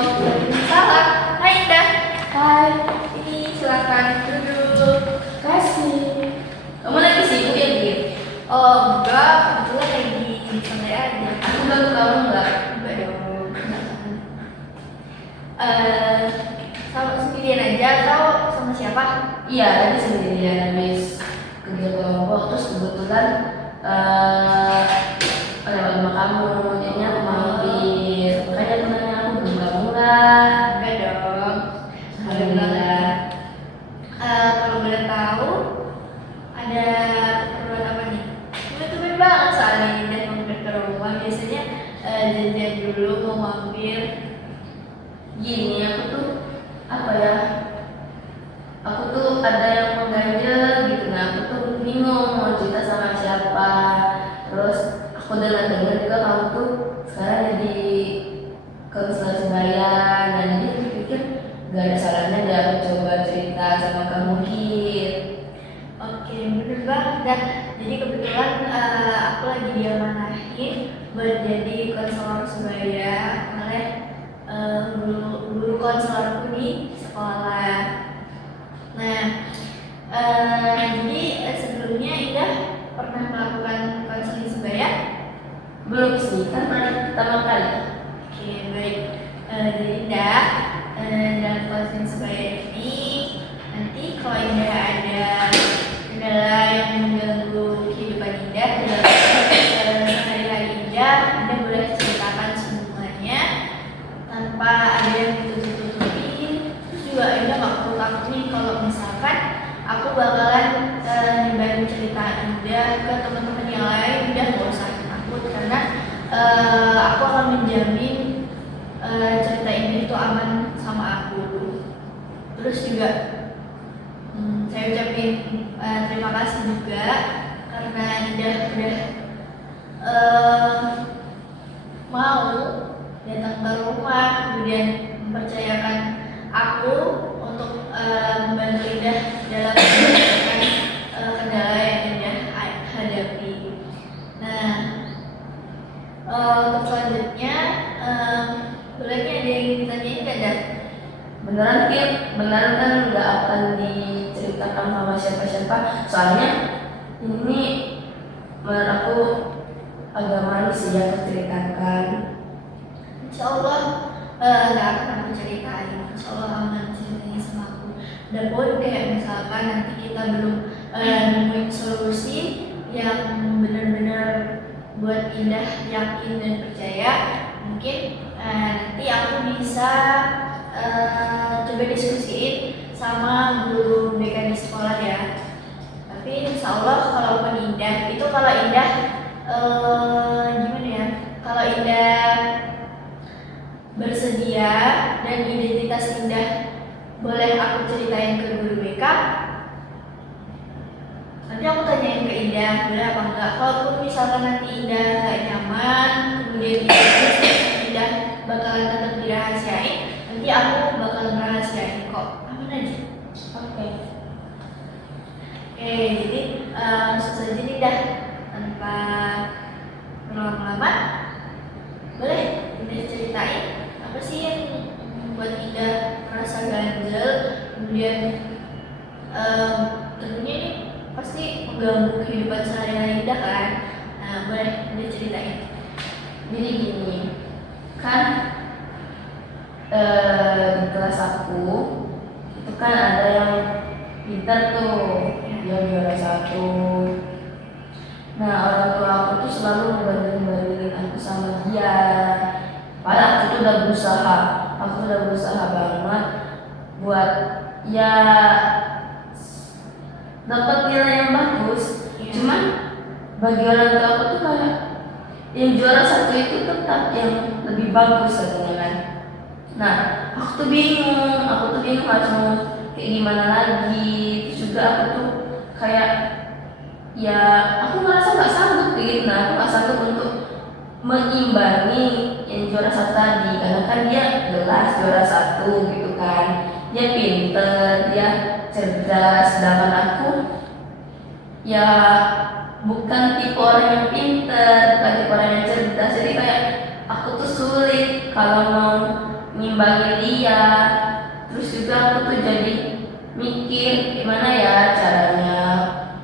Salam. Hai Indah. Hai, Ini silakan duduk. kasih. Kamu lagi sibuk ya, Gir? Oh enggak, kebetulan lagi santai aja. Aku ganggu kamu enggak? Enggak dong. Sama sendirian aja atau sama siapa? Iya, tadi sendirian habis kerja kelompok, terus kebetulan lewat rumah kamu, jadinya aku mampir. Makanya aku nanya aku belum kamu nggak? Enggak dong. Alhamdulillah. Kalau boleh tahu, ada keperluan apa nih? Tumben banget soalnya Indah mampir ke rumah. Biasanya janjian dulu mau mampir. Gini, aku tuh apa ya? Aku tuh ada yang mengganjel gitu, nah aku tuh bingung mau cerita sama siapa. Terus aku dengar juga kamu tuh sekarang jadi konselor sembahyang, dan jadi aku pikir gak ada salahnya deh aku coba cerita sama kamu Git. Oke, bener banget dah. Jadi kebetulan aku lagi diamanahin buat jadi konselor sebaya oleh guru konselorku di sekolah. Nah, jadi sebelumnya Indah pernah melakukan konseling sebaya? Belum sih, kan pertama kali. Oke, baik. Jadi Indah, dalam konseling sebaya ini nanti kalau Indah ada kendala yang mengganggu kehidupan Indah dalam sehari-hari Indah boleh ceritakan semuanya tanpa ada yang ditutup-tutupin. Terus juga Indah nggak perlu takut nih kalau misalkan aku bakalan nyebarin cerita Indah ke teman-teman yang lain. Indah nggak usah takut karena aku akan menjamin cerita ini itu aman sama aku. Terus juga saya ucapin terima kasih juga karena Indah udah mau datang ke rumah, kemudian mempercayakan aku untuk membantu Indah dalam menyelesaikan kendala yang Indah hadapi. Nah, untuk selanjutnya boleh ada yang ditanyain nggak, Dah? Beneran Git, beneran kan nggak akan diceritakan sama siapa-siapa. Soalnya ini menurut aku agak malu sih ya aku ceritakan. Insya Allah nggak akan aku ceritain. Insya Allah aman ceritanya sama aku. Dan pun kayak misalkan nanti kita belum nemuin solusi yang benar-benar buat Indah yakin dan percaya, mungkin nanti aku bisa coba diskusiin sama guru BK di sekolah ya. Tapi insya Allah kalaupun Indah itu kalau Indah gimana ya? Kalau Indah bersedia dan identitas Indah boleh aku ceritain ke guru BK, nanti aku tanyain ke Indah boleh apa enggak. Kalaupun misalkan nanti Indah gak nyaman, kemudian Indah bakalan tetap dirahasiain, nanti aku bakalan rahasiain kok. Aman aja. Oke. Oke, jadi langsung saja nih Dah, tanpa berlama-lama, boleh Indah ceritain apa sih yang membuat Indah merasa ganjel, kemudian tentunya ini pasti mengganggu kehidupan sehari-hari Indah kan. Nah, boleh Indah ceritain. Jadi gini, kan di kelas aku itu kan ada yang pintar tuh, dia juara 1. Nah, orang tua aku tuh selalu ngebanding-bandingin aku sama dia. Padahal aku tuh udah berusaha banget buat ya dapat nilai yang bagus. Cuman bagi orang tua aku tuh kayak yang juara 1 itu tetap yang lebih bagus katanya kan. Nah, aku tuh bingung harus mau kayak gimana lagi. Terus juga aku tuh kayak ya aku ngerasa nggak sanggup gitu. Nah, aku nggak sanggup untuk mengimbangi yang juara 1 tadi, karena kan dia jelas juara 1 gitu kan. Dia pinter, dia cerdas, sedangkan aku ya bukan tipe orang yang pinter, bukan tipe orang yang cerdas. Jadi kayak aku tuh sulit kalau mau ngimbangin dia. Terus juga aku tuh jadi mikir gimana ya caranya.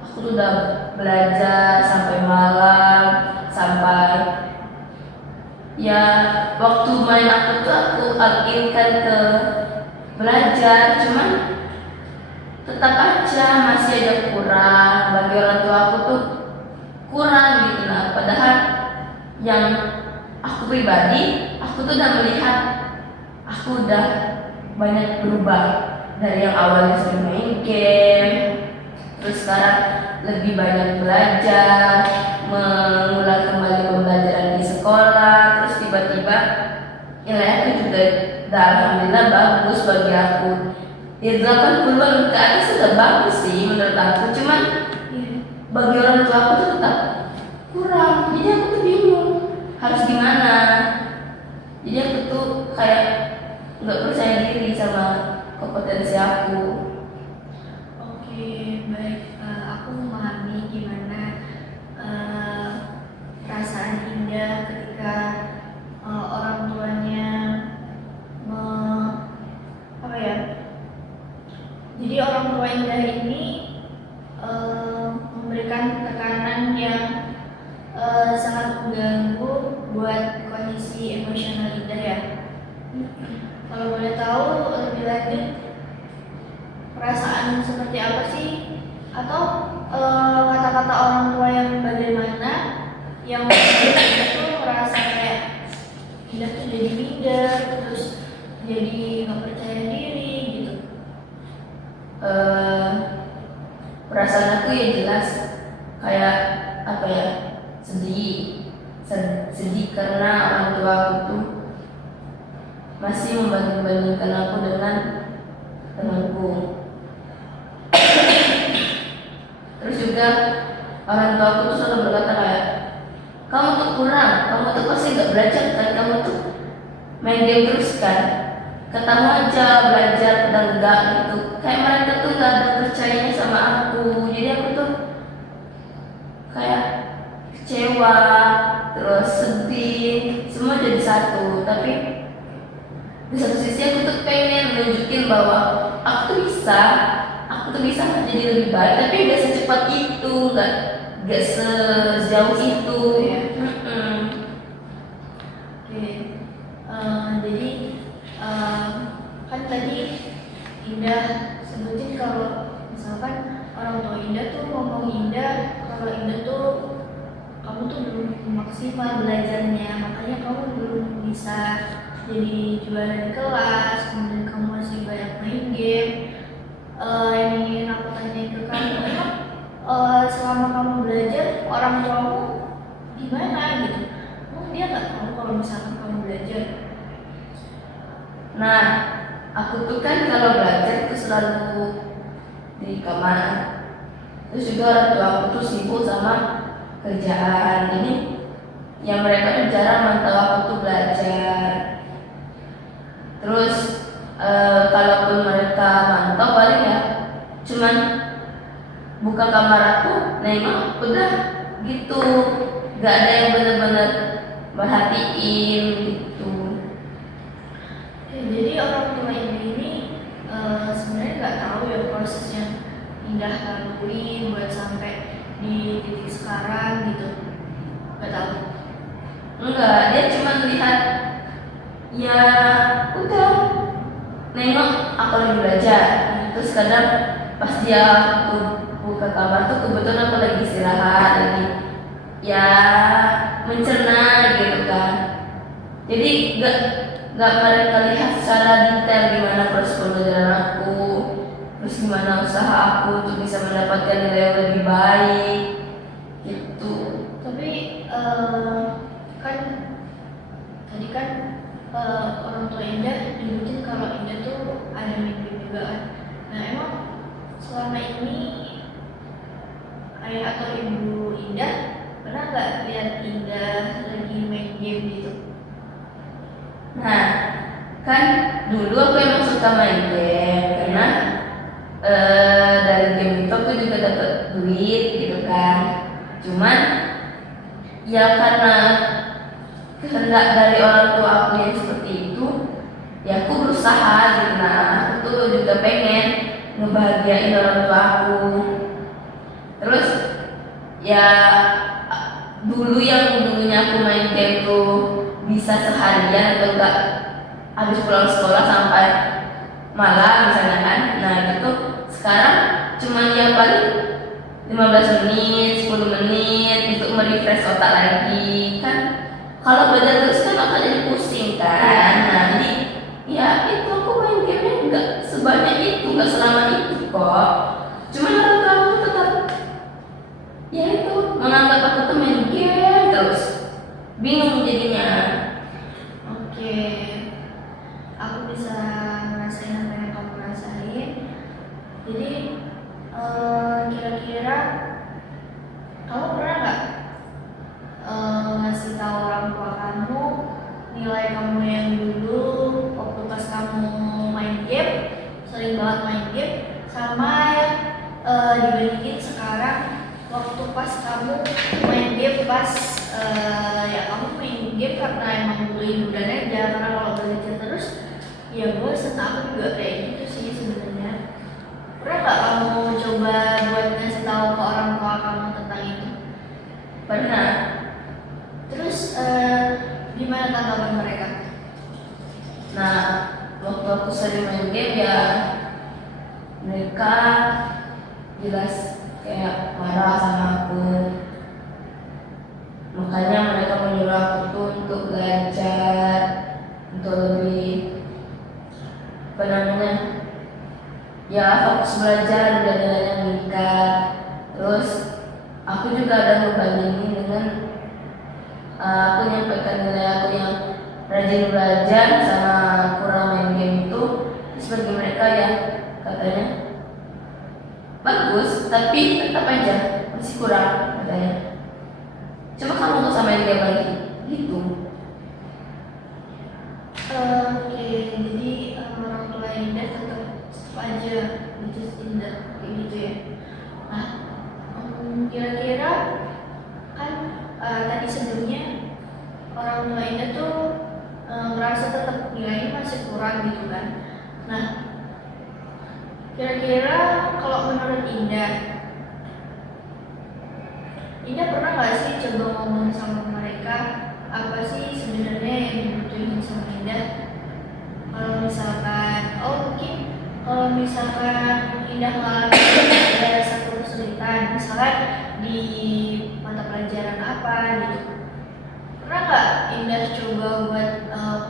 Aku tuh udah belajar sampai malam, sampai ya waktu main aku tuh aku alihkan ke belajar, cuman tetap aja masih ada kurang. Bagi orang tua aku tuh kurang gitu. Nah, padahal yang aku pribadi, aku tuh udah melihat aku udah banyak berubah dari yang awalnya sering main game, terus sekarang lebih banyak belajar, mengulang kembali pembelajaran di sekolah, terus tiba-tiba nilai aku juga udah alhamdulillah bagus bagi aku. Ya 80-an ke atas sudah bagus sih menurut aku, cuman bagi orang tua aku tuh tetap kurang. Jadi aku tuh bingung harus gimana. Jadi aku tuh kayak nggak percaya diri sama kompetensi aku. Oke, baik. Aku memahami gimana perasaan Indah ketika orang tuanya apa ya? Jadi orang tua Indah ini memberikan tekanan yang sangat mengganggu buat kondisi emosional Indah ya. Kalau boleh tahu lebih lanjut, perasaan seperti apa sih? Atau kata-kata orang tua yang bagaimana yang membuat Indah tuh merasa kayak Indah tuh jadi minder, terus jadi nggak percaya diri gitu. Perasaan aku ya jelas kayak apa ya, sedih karena orang tua aku tuh masih membanding-bandingkan aku dengan temanku. Terus juga orang tua aku tuh selalu berkata kayak, kamu tuh kurang, kamu tuh pasti gak belajar kan, kamu tuh main game terus kan, ketamu aja belajar dan enggak gitu. Kayak mereka tuh gak ada percayanya sama aku. Jadi aku tuh kayak kecewa, terus sedih, semua jadi satu. Tapi di satu sisi aku tuh pengen nunjukin bahwa aku tuh bisa menjadi lebih baik, tapi gak secepat itu, gak sejauh itu ya. Oke. Jadi kan tadi Indah sebutin kalau misalkan orang tua Indah tuh ngomong Indah kalau Indah tuh kamu tuh belum maksimal belajarnya, makanya kamu belum bisa jadi juara di kelas, kemudian kamu masih banyak main game. Yang ingin aku tanya ke kamu, emang selama kamu belajar orang tuamu gimana gitu? Dia nggak tahu kalau misalkan kamu belajar? Nah, aku tuh kan kalau belajar tuh selalu di kamar. Terus juga orang tua aku tuh sibuk sama kerjaan. Ini yang mereka tuh jarang mantau aku tuh belajar. Terus kalaupun mereka mantau paling ya cuman buka kamar aku, nengok udah gitu, gak ada yang benar-benar merhatiin gitu. Jadi orang tua ini sebenarnya nggak tahu ya proses yang Indah lalui buat sampai di titik sekarang gitu, nggak tahu. Enggak, dia cuma lihat ya udah nengok aku lagi belajar. Terus kadang pas dia buka kamar tuh kebetulan aku lagi istirahat, lagi ya mencerna gitu kan. Jadi nggak mereka lihat secara detail gimana proses pembelajaran aku, terus gimana usaha aku untuk bisa mendapatkan nilai yang lebih baik gitu. Tapi kan tadi kan orang tua Indah nyebutin kalau Indah tuh ada mimpi juga kan. Nah emang selama ini ayah atau ibu Indah pernah nggak lihat Indah lagi main game gitu? Nah, kan dulu aku emang suka main game karena dari game itu aku juga dapat duit gitu kan. Cuman ya karena kehendak dari orang tua aku yang seperti itu, ya aku berusaha gitu. Nah aku tuh juga pengen ngebahagiain orang tua aku. Terus ya dulunya aku main game tuh bisa seharian atau enggak habis pulang sekolah sampai malam misalnya kan. Nah gitu sekarang cuman ya paling 15 menit, 10 menit untuk merefresh otak lagi kan. Kalau belajar terus kan otak jadi pusing kan. Nah jadi ya itu aku main game enggak sebanyak itu, enggak selama itu kok. Cuman orang tua aku tetap ya itu menganggap aku tuh main game terus, bingung jadinya. Oke, aku bisa ngerasain apa yang kamu rasain. Jadi kira-kira kamu pernah nggak ngasih tahu orang tua kamu nilai kamu yang dulu waktu pas kamu main game, sering banget main game, sama yang dibandingin sekarang waktu pas kamu main game pas ya kamu main game karena emang dulu dan aja, karena kalau belajar terus ya bosan. Aku juga kayak gitu sih sebenarnya. Pernah nggak kamu coba buat ngasih tahu ke orang tua kamu tentang itu? Pernah. Terus gimana tanggapan mereka? Nah waktu aku sering main game ya mereka jelas kayak marah sama aku. Makanya mereka menyuruh aku tuh untuk belajar, untuk lebih apa namanya ya fokus belajar, udah yang meningkat. Terus aku juga ada membandingin dengan aku nyampaikan nilai aku yang rajin belajar sama kurang main game itu. Terus bagi mereka ya katanya bagus tapi tetap aja masih kurang katanya. Coba kamu nggak usah main game lagi gitu. Oke, jadi orang tua Indah tetap aja which Indah kayak gitu ya. Nah, kira-kira kan tadi sebelumnya orang tua Indah tuh merasa tetap nilainya masih kurang gitu kan. Nah, kira-kira kalau menurut Indah pernah nggak sih coba ngomong sama mereka apa sih sebenarnya yang dibutuhin sama Indah? Kalau misalkan, mungkin kalau misalkan Indah ngalamin ada satu kesulitan, misalkan di mata pelajaran apa gitu, pernah nggak Indah coba buat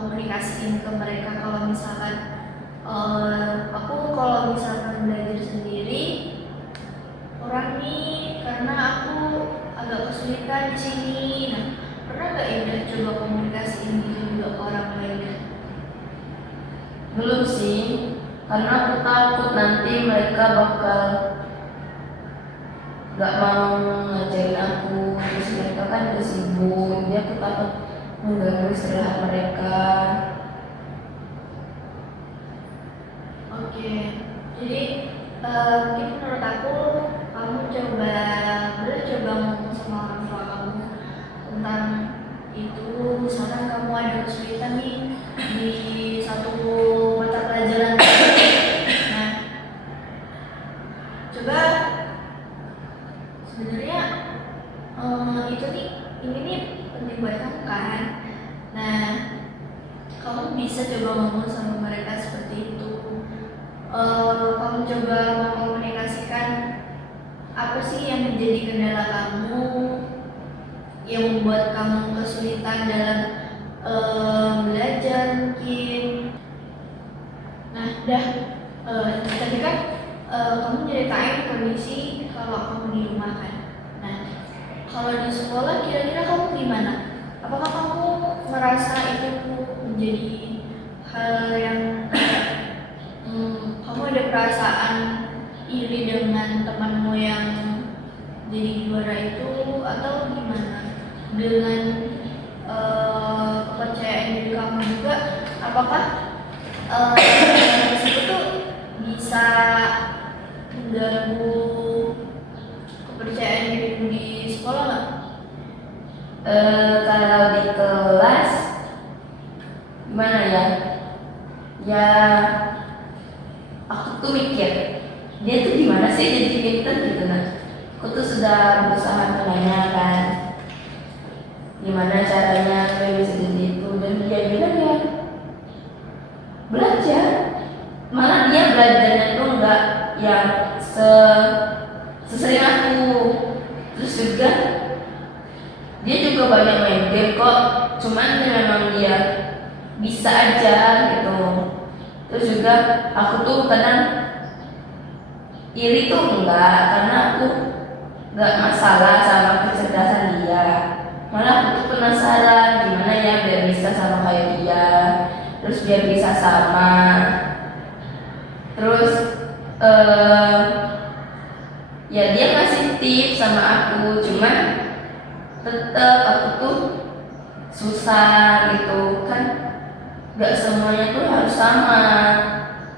komunikasiin ke mereka kalau misalkan aku kalau misalkan belajar sendiri kurang nih karena aku agak kesulitan di sini. Nah, pernah nggak Indah coba komunikasiin gitu juga ke orang lain? Belum sih, karena aku takut nanti mereka bakal gak mau ngajarin aku. Terus mereka kan udah sibuk, jadi aku takut mengganggu istirahat mereka. Oke, jadi mungkin menurut aku kamu coba ngomong sama orang tua kamu tentang itu. Misalkan kamu ada kesulitan nih di satu mata pelajaran, nah coba sebenarnya ini nih penting buat kamu kan. Nah, kamu bisa coba ngomong sama mereka seperti itu. Kamu coba mengkomunikasikan apa sih yang menjadi kendala kamu, yang membuat kamu kesulitan dalam belajar mungkin. Nah, tadi kan kamu ceritain kondisi kalau kamu di rumah kan. Nah, kalau di sekolah kira-kira kamu gimana? Apakah kamu merasa itu menjadi hal yang kamu ada perasaan iri dengan temanmu yang jadi juara itu atau gimana? Dengan kepercayaan diri kamu juga, apakah itu tuh bisa mengganggu kepercayaan dirimu di sekolah nggak? Kalau di kelas gimana ya? ya aku tuh mikir dia tuh gimana sih jadi pinter gitu. Nah, aku tuh sudah berusaha menanyakan gimana caranya dia bisa jadi itu, dan dia bilang ya belajar. Malah dia belajarnya tuh enggak yang sesering aku. Terus juga dia juga banyak main game kok, cuman memang dia bisa aja gitu. Terus juga aku tuh kadang iri tuh enggak, karena aku enggak masalah sama kecerdasan dia. Malah aku tuh penasaran gimana ya biar bisa sama kayak dia, terus biar bisa sama. Terus eh ya dia ngasih tips sama aku, cuman tetap aku tuh susah gitu kan, nggak semuanya tuh harus sama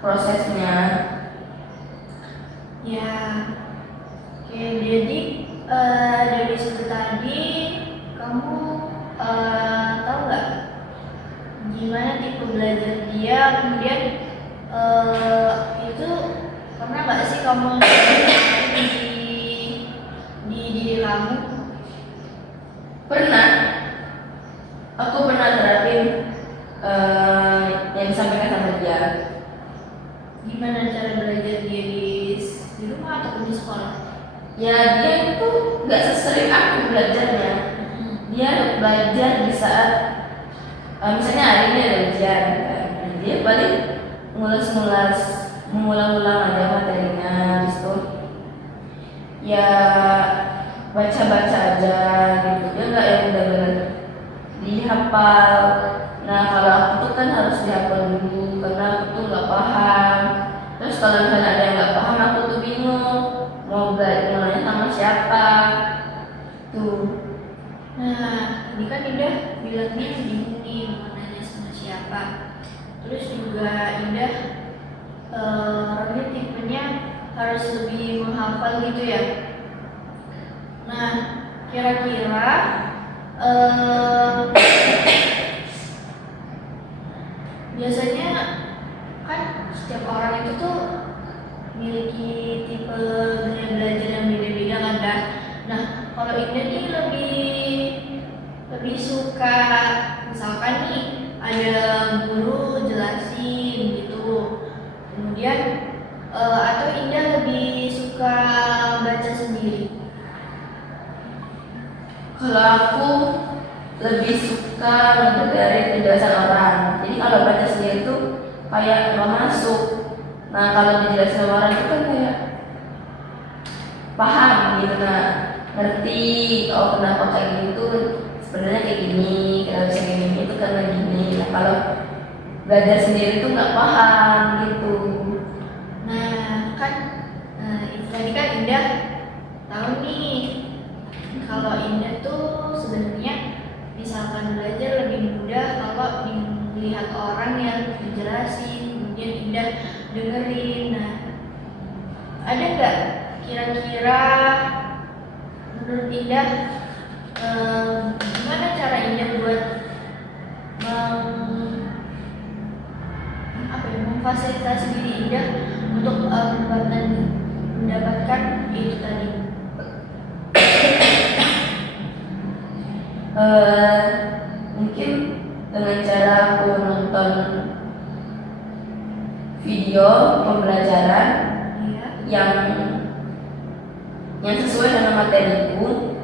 prosesnya. Ya, oke. Jadi dari situ tadi kamu tahu nggak gimana tipe belajar dia, kemudian itu pernah nggak sih kamu di diri kamu? Pernah, aku pernah terapin yang disampaikan sama dia. Gimana cara belajar dia di rumah ataupun di sekolah? Ya dia itu nggak sesering aku belajarnya. Dia belajar di saat misalnya hari ini ada ujian, kan? Dia paling ngulas-ngulas, mengulang-ulang aja materinya. Habis itu ya baca-baca aja gitu. Dia nggak yang benar-benar dihafal. Nah kalau aku tuh kan harus dihafal dulu karena aku tuh nggak paham. Terus kalau misalnya ada yang nggak paham, aku tuh bingung mau belajar mulainya sama siapa tuh. Nah, ini kan Indah bilangnya bingung nih mau nanya sama siapa. Terus juga Indah orangnya tipenya harus lebih menghafal gitu ya. Nah, kira-kira biasanya kan setiap orang itu tuh memiliki tipe gaya belajar yang beda-beda kan Dah. Nah, kalau Indah nih lebih suka misalkan nih ada guru jelasin gitu, kemudian atau Indah lebih suka baca sendiri? Kalau aku lebih suka mendengarin penjelasan orang. Jadi kalau baca sendiri tuh kayak nggak masuk. Nah kalau dijelasin sama orang itu kan kayak paham gitu, nah ngerti oh kenapa kayak gitu, sebenarnya kayak gini, kenapa bisa kayak gini, itu karena gini. Nah kalau belajar sendiri tuh nggak paham gitu. Nah kan itu tadi kan Indah tahu nih kalau Indah tuh sebenarnya misalkan belajar lebih mudah kalau dilihat orang yang menjelasin, kemudian Indah dengerin. Nah, ada nggak kira-kira menurut Indah gimana cara Indah buat memfasilitasi diri Indah untuk mendapatkan itu tadi? Mungkin dengan cara aku nonton video pembelajaran Iya. yang sesuai dengan materiku,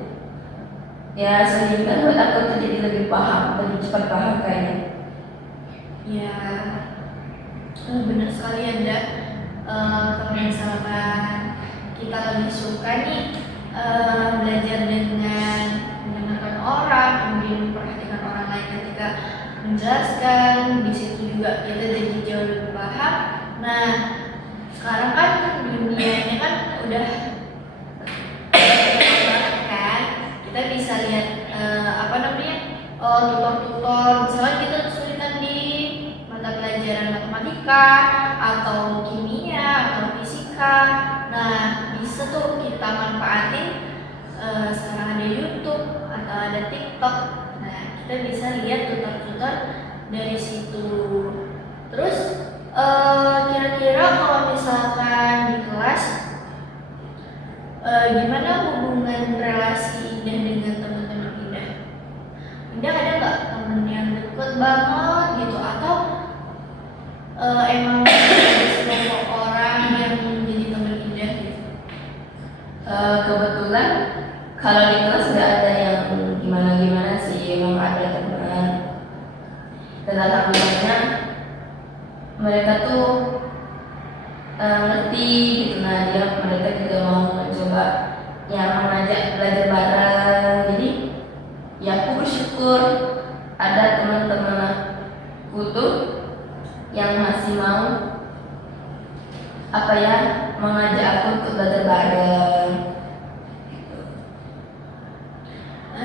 ya sehingga buat aku tuh jadi lebih paham, lebih cepat paham kayaknya. Ya, benar sekali Anda. Kalau misalkan kita lebih suka nih belajar dengan mendengarkan orang, kemudian memperhatikan orang lain ketika menjelaskan, di situ juga kita jadi jauh lebih paham. Nah, sekarang kan dunianya kan udah banget kan, kita bisa lihat tutor-tutor. Misalnya kita kesulitan di mata pelajaran matematika atau kimia atau fisika, nah bisa tuh kita manfaatin. Sekarang ada YouTube atau ada TikTok, nah kita bisa lihat tutor-tutor dari situ. Terus kira-kira kalau misalkan di kelas, gimana hubungan relasi Indah dengan teman-teman Indah? Indah ada nggak temen yang deket banget gitu, atau emang ada sekelompok orang yang menjadi teman Indah gitu? Kebetulan kalau di kelas nggak ada yang gimana-gimana sih, emang ada teman. Dan alhamdulillahnya mereka tuh ngerti gitu. Nah mereka juga mau mencoba yang mengajak belajar bareng. Jadi ya aku bersyukur ada teman-teman aku tuh yang masih mau mengajak aku untuk belajar bareng.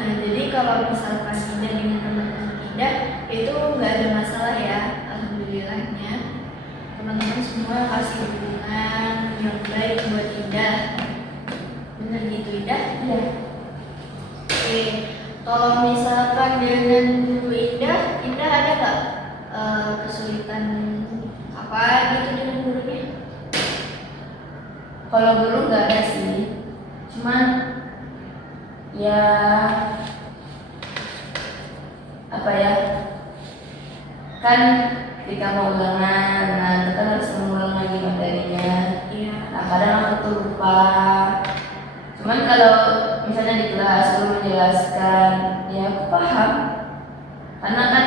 Jadi kalau misalkan Indah dengan teman-teman Indah itu nggak ada masalah ya, alhamdulillahnya. Teman-teman semua kasih hubungan yang baik buat Indah. Bener gitu Indah? Iya. Oke, kalau misalkan dengan guru Indah ada nggak kesulitan apa gitu dengan gurunya? Kalau guru nggak ada sih, cuman ya kan ketika mau ulangan, nah kita harus mengulang lagi materinya. Iya. Nah kadang aku tuh lupa. Cuman kalau misalnya di kelas guru menjelaskan, ya aku paham. Karena kan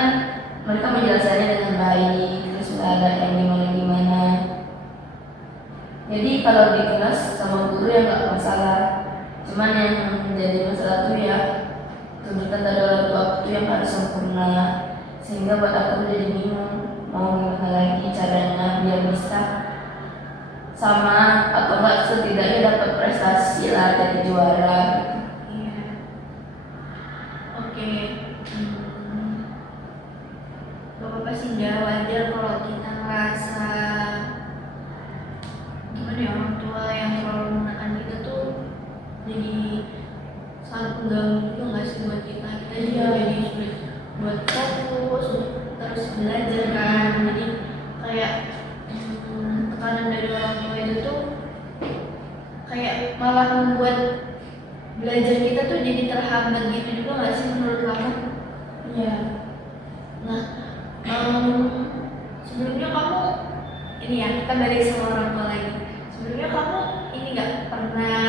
mereka menjelaskannya dengan baik, terus nggak ada yang gimana-gimana. Jadi kalau di kelas sama guru ya nggak masalah. Cuman yang menjadi masalah tuh ya tuntutan dari orang tua aku tuh yang harus sempurna, sehingga buat aku jadi bingung mau gimana lagi caranya biar bisa sama atau enggak setidaknya dapat prestasi lah, jadi juara. Iya. Oke. Gak apa-apa sih, Indah, wajar kalau kita ngerasa gimana ya, orang tua yang terlalu menekan kita tuh jadi sangat mengganggu juga nggak sih buat kita. Kita juga jadi sulit buat fokus terus belajar kan. Jadi kayak tekanan dari orang tua itu tuh kayak malah membuat belajar kita tuh jadi terhambat gitu juga nggak sih menurut kamu? Iya. Nah, sebelumnya kamu ini ya, kita balik sama orang tua lagi. Sebelumnya kamu ini nggak pernah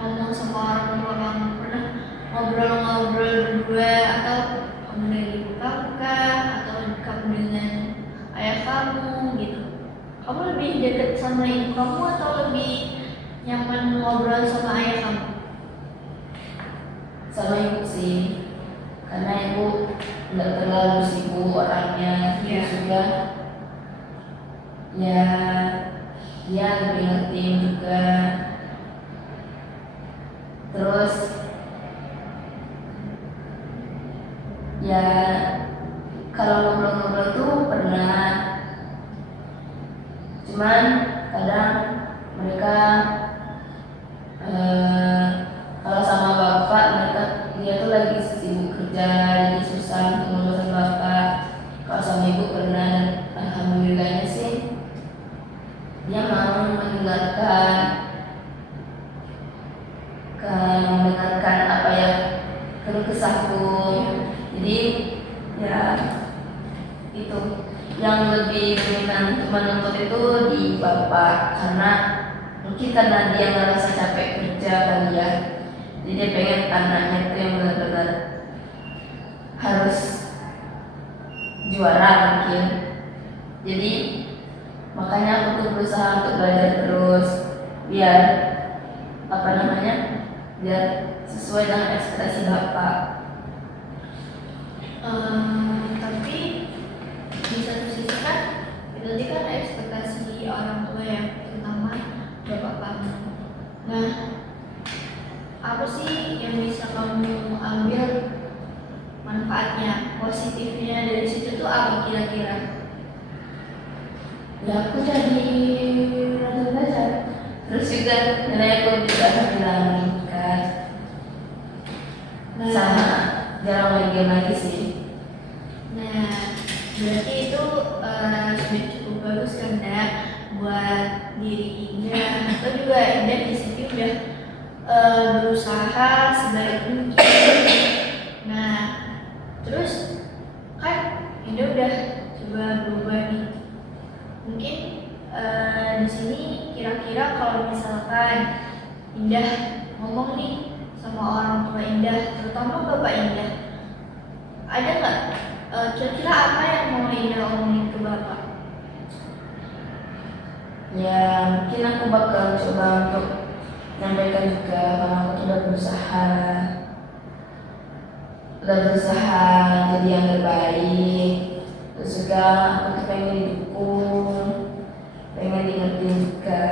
ngomong sama orang tua kamu, pernah ngobrol-ngobrol berdua, atau kamu dengan ibu kamu kah, atau kamu dengan ayah kamu gitu? Kamu lebih dekat sama ibu kamu atau lebih nyaman ngobrol sama ayah kamu? Sama ibu sih, karena ibu nggak terlalu sibuk orangnya. Iya. Terus juga ya dia lebih ngertiin juga. Terus ya kalau ngobrol-ngobrol tuh pernah, cuman kadang mereka kalau sama bapak dia tuh lagi sibuk kerja, jadi susah untuk ngobrol sama bapak. Kalau sama ibu pernah, dan alhamdulillahnya sih dia mau mendengarkan apa ya keluh kesahku. Jadi ya itu yang lebih dominan untuk menuntut itu di bapak, karena mungkin karena dia ngerasa capek kerja kali ya. Jadi dia pengen anaknya itu yang benar-benar harus juara mungkin. Jadi makanya aku tuh berusaha untuk belajar terus biar biar sesuai dengan ekspektasi bapak. Tapi di satu sisi kan berarti kan ekspektasi orang tua ya, terutama bapak kamu. Nah, apa sih yang bisa kamu ambil manfaatnya, positifnya dari situ tuh apa kira-kira? Ya aku jadi rajin belajar, terus juga nilai aku bisa meningkat. Sama jarang main game lagi sih. Nah, berarti itu sudah cukup bagus kan, Dak? buat diri Indah, atau juga Indah di sini udah berusaha sebaik mungkin. Nah, terus kan Indah udah coba berubah nih. Mungkin di sini kira-kira kalau misalkan Indah ngomong nih sama orang tua Indah, terutama bapak Indah, ada nggak kira-kira apa yang mau Indah omongin ke bapak? Ya mungkin aku bakal coba untuk menyampaikan juga karena aku tuh udah berusaha jadi yang terbaik. Terus juga aku tuh pengen didukung, pengen diingetin juga.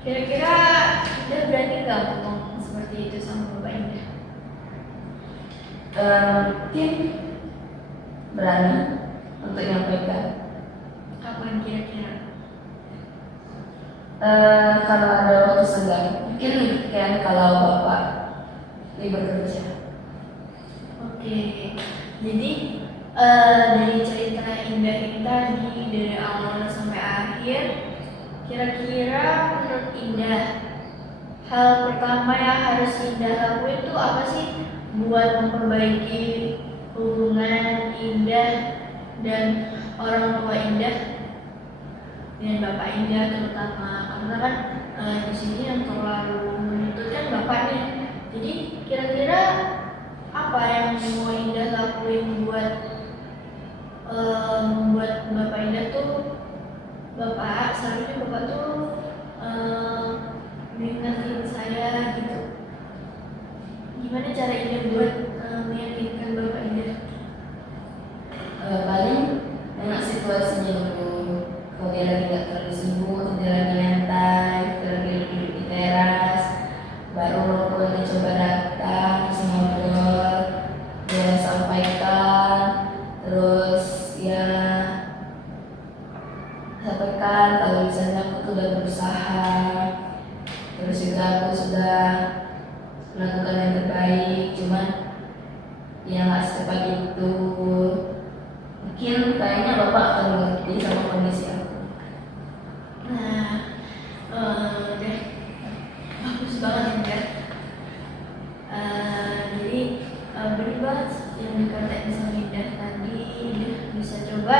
Kira-kira Indah berani nggak ngomong seperti itu sama bapak Indah? Mungkin berani untuk menyampaikan. Kapan kira-kira? Kalau ada waktu senggang, mungkin kan kalau bapak libur kerja. Oke, jadi dari cerita Indah ini tadi dari awal sampai akhir, kira-kira menurut Indah hal pertama yang harus Indah lakuin itu apa sih buat memperbaiki hubungan Indah dan orang tua Indah dengan bapak Indah terutama, karena kan di sini yang terlalu menuntut kan bapaknya. Jadi kira-kira apa yang mau Indah lakuin buat membuat bapak Indah tuh, bapak seharusnya bapak tuh mengingatkan saya gitu. Gimana cara Indah buat meyakinkan bapak Indah? Paling enak situasinya dulu. Kalau dia lagi nggak terlalu sibuk, dia lagi nyantai, dia lagi duduk di teras, baru aku coba datang, terus ngobrol, dia sampaikan, terus ya sampaikan kalau misalnya aku tuh udah berusaha, terus juga aku sudah melakukan yang terbaik, cuman ya nggak secepat itu. Mungkin kayaknya bapak akan mengerti sama kondisi aku. Nah, udah bagus banget Indah. Jadi bener banget yang dikatain sama Indah tadi. Indah bisa coba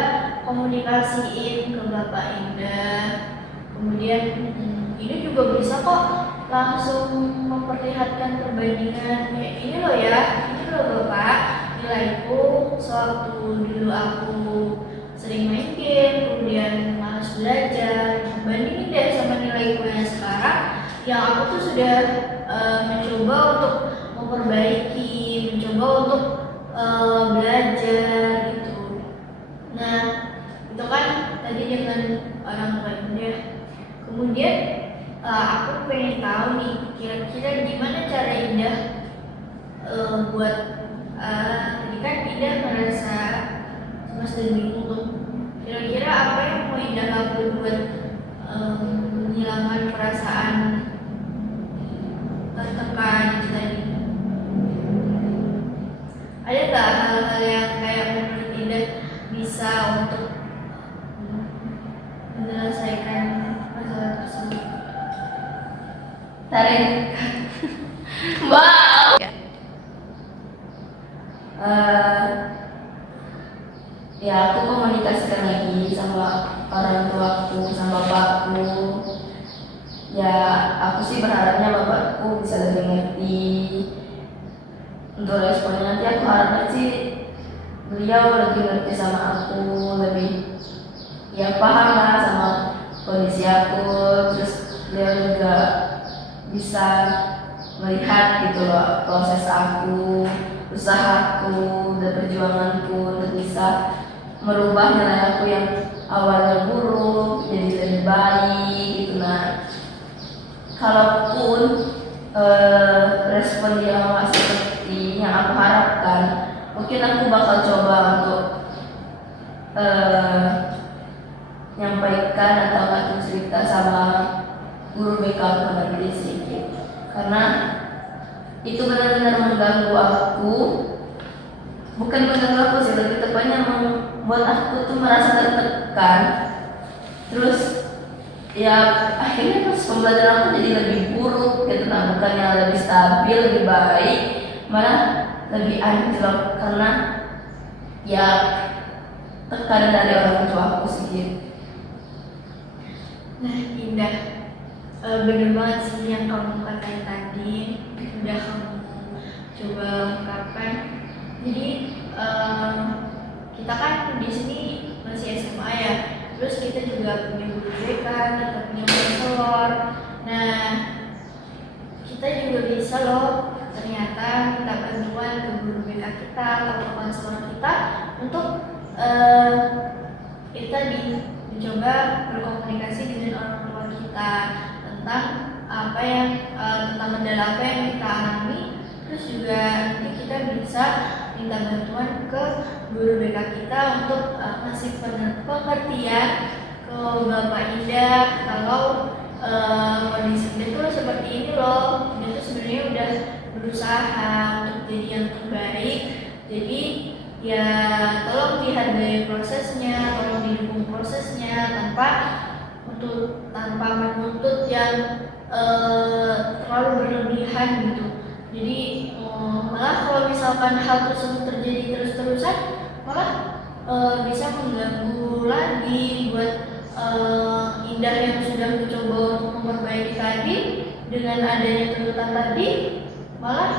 komunikasiin ke bapak Indah. Kemudian Indah juga bisa kok langsung memperlihatkan perbandingan. Ya, ini loh bapak, nilaiku sewaktu dulu aku sering main game, kemudian malas belajar. Bandingin deh sama nilaiku yang sekarang, yang aku tuh sudah mencoba untuk memperbaiki, mencoba untuk belajar gitu. Nah, itu kan tadi dengan orang tua Indah. Kemudian aku pengen tahu nih, kira-kira gimana cara Indah buat tadi kan Indah merasa cemas dan bingung tuh. Kira-kira apa yang mau Indah lakukan buat menghilangkan perasaan tertekan itu tadi? Ada nggak hal-hal yang kayak menurut Indah bisa untuk menyelesaikan masalah tersebut? Tarik. Wow. Ya aku komunikasikan lagi sama orang tuaku, sama bapakku. Ya aku sih berharapnya bapakku bisa lebih ngerti. Untuk responnya nanti aku harapnya sih beliau lebih ngerti sama aku, lebih ya paham lah sama kondisi aku. Terus beliau juga bisa melihat gitu loh proses aku, usahaku, dan perjuanganku untuk bisa merubah nilai aku yang awalnya buruk jadi lebih baik gitu. Nah, kalaupun respon dia masih seperti yang aku harapkan, mungkin aku bakal coba untuk nyampaikan atau aku cerita sama guru BK aku nanti sedikit, karena itu benar-benar mengganggu aku. Bukan mengganggu aku sih, lebih tepatnya membuat aku tuh merasa tertekan Terus ya akhirnya pas pembelajaran aku jadi lebih buruk gitu, nah bukannya lebih stabil, lebih baik, malah lebih anjlok karena ya tekanan dari orang tua aku sih gitu. Nah, Indah, bener banget sih yang kamu katain tadi, udah kamu coba ungkapkan. Jadi kita kan di sini masih SMA ya, terus kita juga punya guru BK, kita punya mentor. Nah, kita juga bisa loh ternyata minta bantuan ke guru BK kita atau ke konselor kita untuk kita mencoba berkomunikasi dengan orang tua kita tentang apa yang tentang kendala apa yang kita alami. Terus juga nanti kita bisa minta bantuan ke guru BK kita untuk ngasih pengertian ke Bapak Indah kalau kondisi dia tuh seperti ini loh, dia tuh sebenarnya udah berusaha untuk jadi yang terbaik. Jadi ya tolong dihargai prosesnya, tolong didukung prosesnya tanpa menuntut yang terlalu berlebihan gitu. Jadi malah kalau misalkan hal tersebut terjadi terus-terusan, malah bisa mengganggu lagi buat Indah yang sudah mencoba untuk memperbaiki tadi. Dengan adanya tuntutan tadi, malah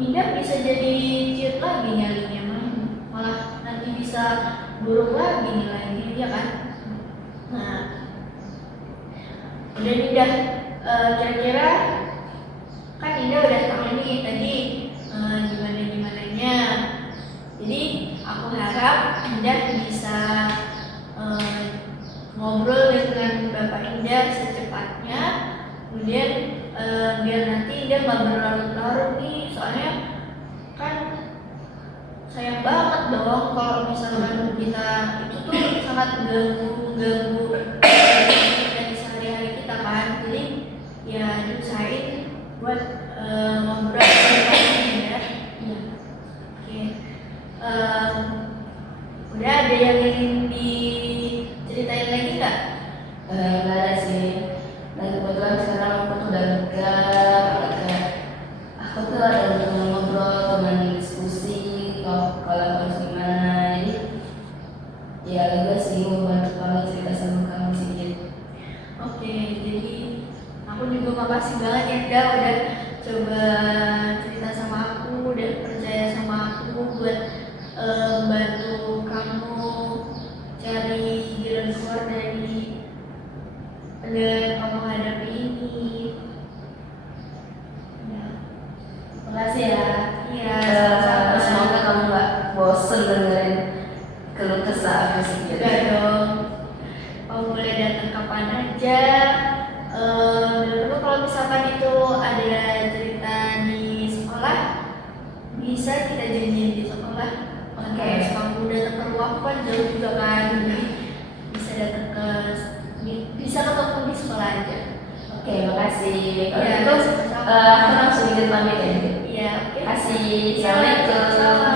Indah bisa jadi ciut lagi nyalinya, malah nanti bisa buruk lagi nilainya, ya kan? Nah, udah Indah, kira-kira kan Indah udah tahu nih tadi gimana-gimananya. Jadi aku harap Indah bisa ngobrol dengan Bapak Indah secepatnya, kemudian biar nanti Indah nggak berlarut-larut nih, soalnya kan sayang banget dong kalau misalkan kita itu tuh sangat ganggu dari sehari-hari kita kan. Jadi ya diusahain buat ngobrol dengan Indah. Iya. Oke. Udah ada yang ingin diceritain lagi nggak? Nggak ada sih. Dan kebetulan sekarang aku tuh udah lega, kayak aku tuh ada teman ngobrol, teman diskusi, kalau harus gimana. Jadi ya lega sih, membantu banget cerita sama kamu sih gitu. Oke, jadi aku juga makasih banget ya udah coba cerita sama aku, udah percaya sama aku buat bantu kamu cari jalan keluar dari yang kamu hadapi ini. Ya. Makasih ya. Iya, sama-sama. Semoga kamu nggak bosen dengerin keluh kesah aku sih gitu. Enggak dong. Kamu boleh datang kapan aja. Dulu kalau misalkan itu ada cerita di sekolah, bisa kita janjiin di sekolah. Oke. Kamu datang ke ruang kan jauh juga kan, jadi bisa ketemu di sekolah aja. Oke, makasih. Kalau Ya, gitu sama-sama. aku langsung izin pamit ya. Iya, oke. Kasih. Assalamualaikum.